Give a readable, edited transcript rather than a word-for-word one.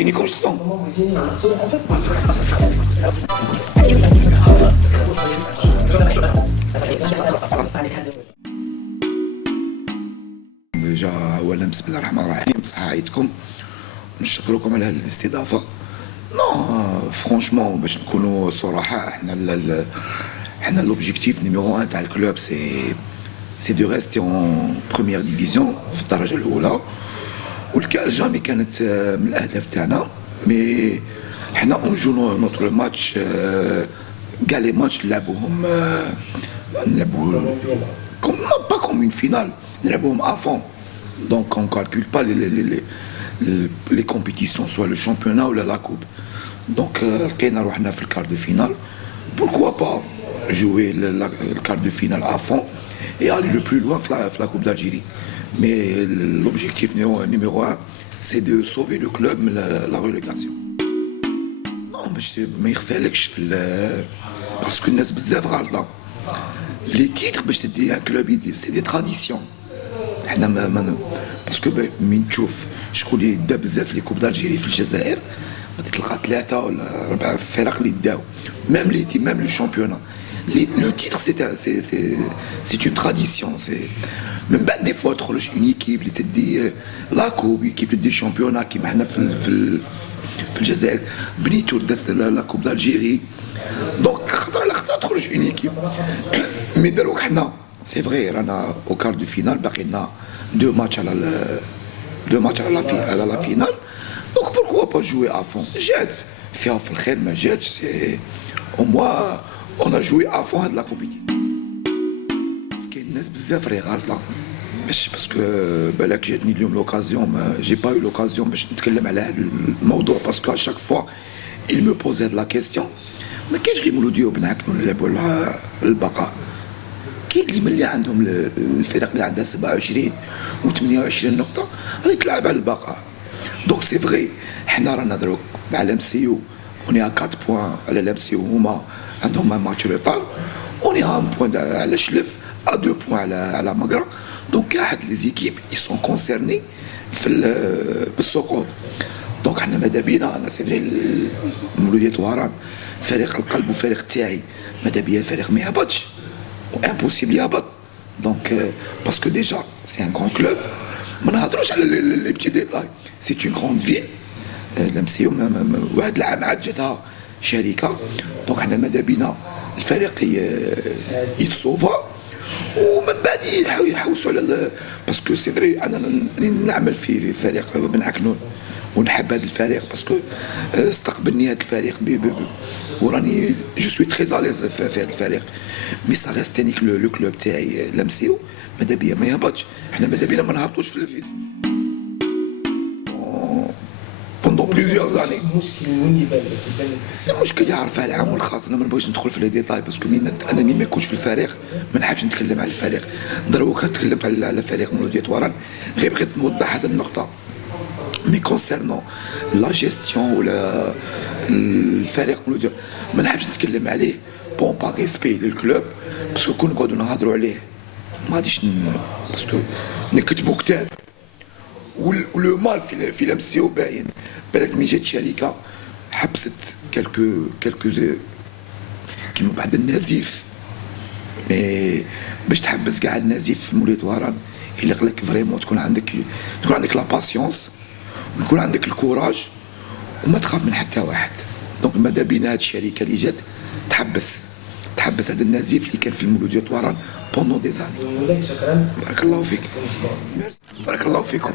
يجينيكم الصون. ديجا اولا بسم الله الرحمن الرحيم، صحة عيدكم، نشكركم على الاستضافة. نو فرونشمون باش نكونوا صراحة، حنا لوبجيكتيف نيميرو 1 تاع الكلوب سي دو ريستي اون بروميير ديفيزيون في الدرجة الأولى، والكاس جامي كانت من الأهداف تاعنا. مي حنا اون جو نوتر ماتش، كاع لي ماتش نلعبوهم كوم با كوم اون فينال، نلعبوهم افون. دونك اون كالكول با les compétitions, soit le championnat ou la coupe. Donc, لقينا روحنا في الكار دو فينال. Pourquoi pas jouer le quart de finale à fond et aller le plus loin في la Coupe d'Algérie. Mais l'objectif numéro 1, c'est de sauver le club de la relégation. Non, باش ما يخفالكش parce que الناس بزاف غالطة. Les titres باش تدي un club, c'est des traditions. حنا باسكو من تشوف شكون اللي دا بزاف لي كوب دالجيري في الجزائر، غادي تلقى 3 ولا 4 فرق اللي داو، ميم لو شامبيونا. لو تيتر سي اون تراديسيون. من بعد دي فوا تخرج اون ايكيب اللي تدي لا كوب، ايكيب تدي شامبيونا كيما حنا في الجزائر بنيتو دات لا كوب دالجيري. دونك خطره على خطره تخرج اون ايكيب. مي دروك حنا سي فغي رانا او كار دو فينال، باقي لنا دو ماتش على لا فينال. دونك بوركوا با جوي افون. جات فيها في الخير ما جاتش، او موا اون ا جوي افون هاد لا كومبيتيسيون. كاين الناس بزاف راهي غالطه، باسكو بالك جاتني اليوم لوكازيون، ما جي با يو لوكازيون باش نتكلم على هذا الموضوع، باسكو اشاك فوا il me pose هاد لا كيستيون. ما كاينش غير مولوديه بن عكنون نلعبوا البقاء. كاين اللي عندهم الفرق اللي عندها 27 و28 نقطة راهي تلعب على البقاء. دونك سي فغي حنا رانا دروك مع لامسيو اوني 4 بوان على لامسيو، هما عندهم ان ماتش روطار، اوني 1 بوان على شلف، 2 بوان على مقرا. دونك كاع هاد لي زيكيب اي سون كونسيرني بالسقوط. دونك حنا ماذا بينا، انا سي فغي مولودية وهران فريق القلب وفريق تاعي، ماذا بيا الفريق ما يهبطش، impossible يهبط. دونك باسكو ديجا سي ان كرون كلوب، ما نهضروش على لي بتي ديتاي، سي اون كروند فيل. لمسيو واحد العام عاد جاتها شركه. دونك حنا ماذا بينا الفريق يتصوفا، ومن بعد يحوسوا على باسكو سي فري انا نعمل في فريق بن عكنون ونحب هذا الفريق، باسكو استقبلني هذا الفريق وراني جو سوي تري اليز في هذا الفريق. مي سا ريستينيك لو كلوب تاعي لمسيو، ماذا بيا ما يهبطش. حنا ماذا بينا ما نهبطوش في الفيزيون بوندون بليزيور زاني. المشكل وين يبان لك؟ المشكل يعرفها العام والخاص. انا ما نبغيش ندخل في لي ديتاي، باسكو انا مين ما يكونش في الفريق ما نحبش نتكلم على الفريق. دروك نتكلم على فريق مولودية وهران، غير بغيت نوضح هذه النقطه. مي كونسيرنون لا جيستيون ولا الفريق مولودية ما نحبش نتكلم عليه بون با ريسبي للكلوب، باسكو كون نقعدو نهضروا عليه ما غاديش باسكو نكتبوا كتاب. ولو مال في لمسيو باين. بالك مي جات شركه حبست كالكو كيما بعد النزيف، مي باش تحبس كاع النزيف في مولودية وهران يليق لك فريمون تكون عندك لا باسيونس ويكون عندك الكوراج وما تخاف من حتى واحد. دونك ماذا بينا هاد الشركه اللي جات تحبس هذا النزيف اللي كان في المولودية وهران بوندون دي زاني. شكرا، بارك الله فيك. بارك الله فيكم.